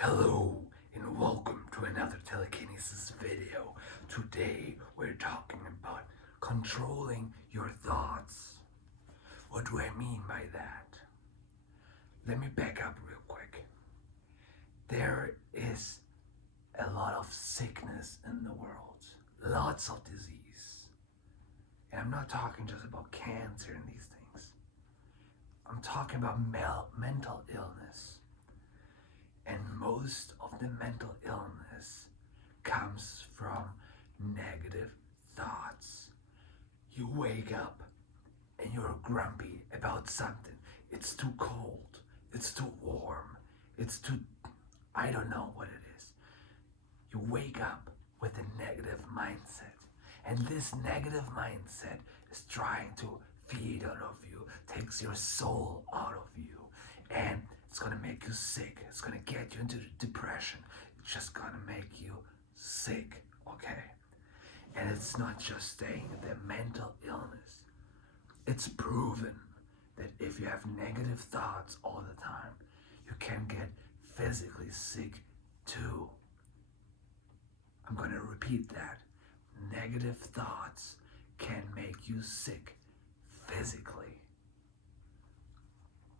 Hello and welcome to another Telekinesis video. Today we're talking about controlling your thoughts. What do I mean by that? Let me back up real quick. There is a lot of sickness in the world, lots of disease. And I'm not talking just about cancer and these things. I'm talking about mental illness. And most of the mental illness comes from negative thoughts. You wake up and you're grumpy about something. It's too cold, it's too warm, it's too, I don't know what it is. You wake up with a negative mindset. And this negative mindset is trying to feed out of you, takes your soul out of you. And it's gonna make you sick. It's gonna get you into depression. It's just gonna make you sick, okay? And it's not just staying in the mental illness. It's proven that if you have negative thoughts all the time, you can get physically sick too. I'm gonna repeat that. Negative thoughts can make you sick physically.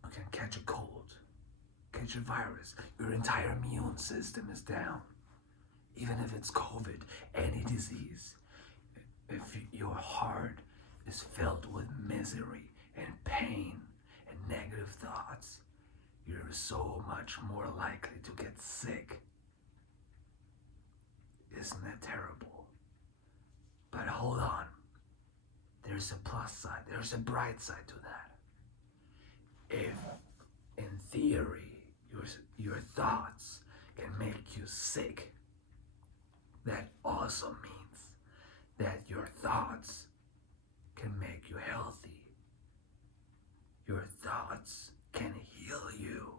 You can catch a cold, catch a virus, your entire immune system is down. Even if it's COVID, any disease, if your heart is filled with misery and pain and negative thoughts, you're so much more likely to get sick. Isn't that terrible? But hold on, there's a plus side, there's a bright side to that. If, in theory, your thoughts can make you sick, that also means that your thoughts can make you healthy. Your thoughts can heal you.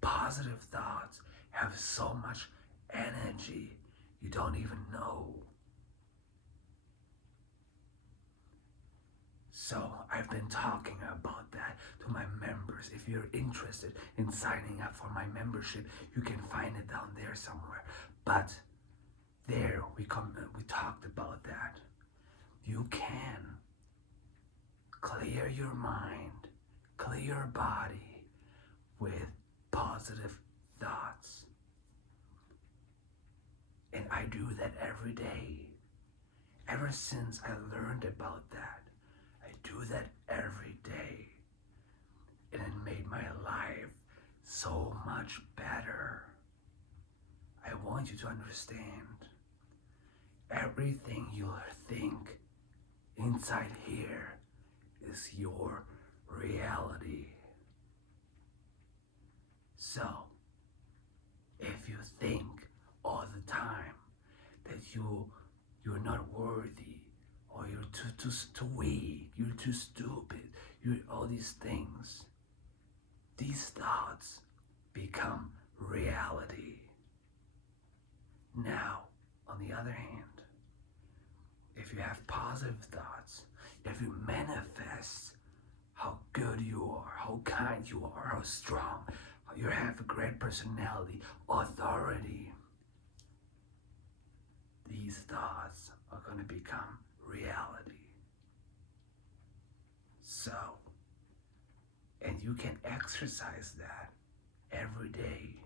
Positive thoughts have so much energy you don't even know. So I've been talking about that to my members. If you're interested in signing up for my membership, you can find it down there somewhere. But there we talked about that. You can clear your mind, clear your body with positive thoughts. And I do that every day. Ever since I learned about that, I do that every day. And it made my life so much better. I want you to understand, everything you think inside here is your reality. So, if you think all the time that you're not worthy, or you're too weak, you're too stupid, you're all these things, these thoughts become reality. Now, on the other hand, if you have positive thoughts, if you manifest how good you are, how kind you are, how strong, you have a great personality, authority, these thoughts are going to become reality. So, and you can exercise that every day,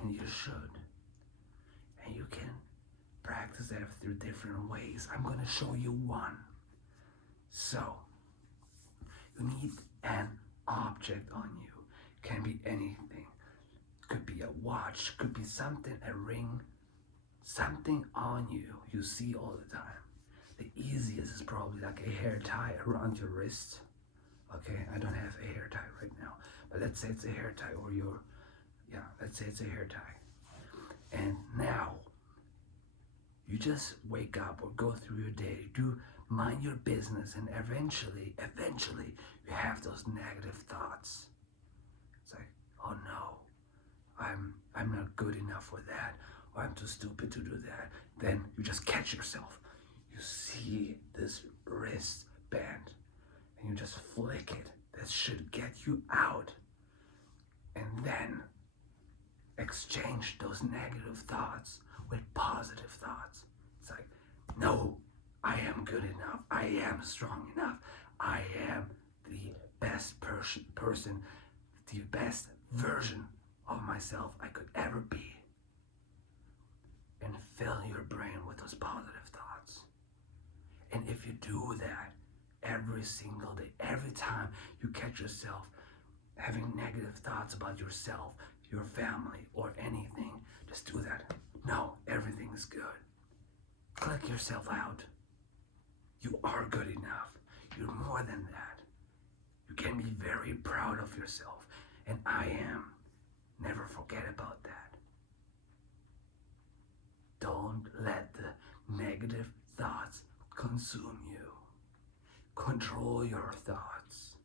and you should. And you can practice that through different ways. I'm going to show you one. So, you need an object on you. Can be anything. Could be a watch, could be something, a ring, something on you see all the time. The easiest is probably like a hair tie around your wrist. Okay, I don't have a hair tie right now, but let's say it's a hair tie, or let's say it's a hair tie. And now, you just wake up or go through your day, do mind your business, and eventually, you have those negative thoughts. It's like, oh no, I'm not good enough for that, or I'm too stupid to do that. Then you just catch yourself. You see this wristband, and you just flick it. That should get you out. And then, exchange those negative thoughts with positive thoughts. It's like, no, I am good enough. I am strong enough. I am the best person, the best version of myself I could ever be. And fill your brain with those positive thoughts. And if you do that every single day, every time you catch yourself having negative thoughts about yourself, your family, or anything, just do that. No, everything is good. Click yourself out. You are good enough. You're more than that. You can be very proud of yourself. And I am. Never forget about that. Don't let the negative thoughts consume you. Control your thoughts.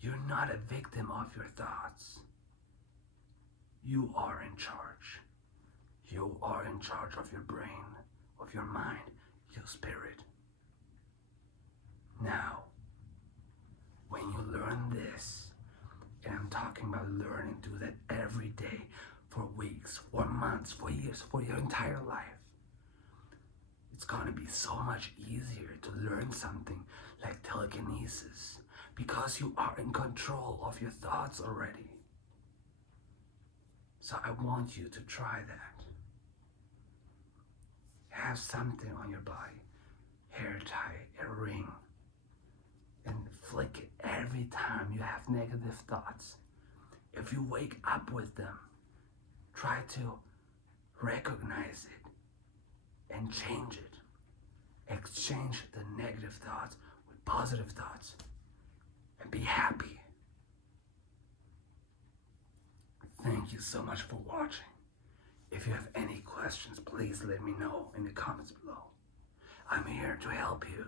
You're not a victim of your thoughts. You are in charge. You are in charge of your brain, of your mind, your spirit. Now, when you learn this, and I'm talking about learning to do that every day for weeks, for months, for years, for your entire life, it's gonna be so much easier to learn something like telekinesis because you are in control of your thoughts already. So I want you to try that. Have something on your body, hair tie, a ring, and flick it every time you have negative thoughts. If you wake up with them, try to recognize it and change it. Exchange the negative thoughts with positive thoughts and be happy. Thank you so much for watching. If you have any questions, please let me know in the comments below. I'm here to help you.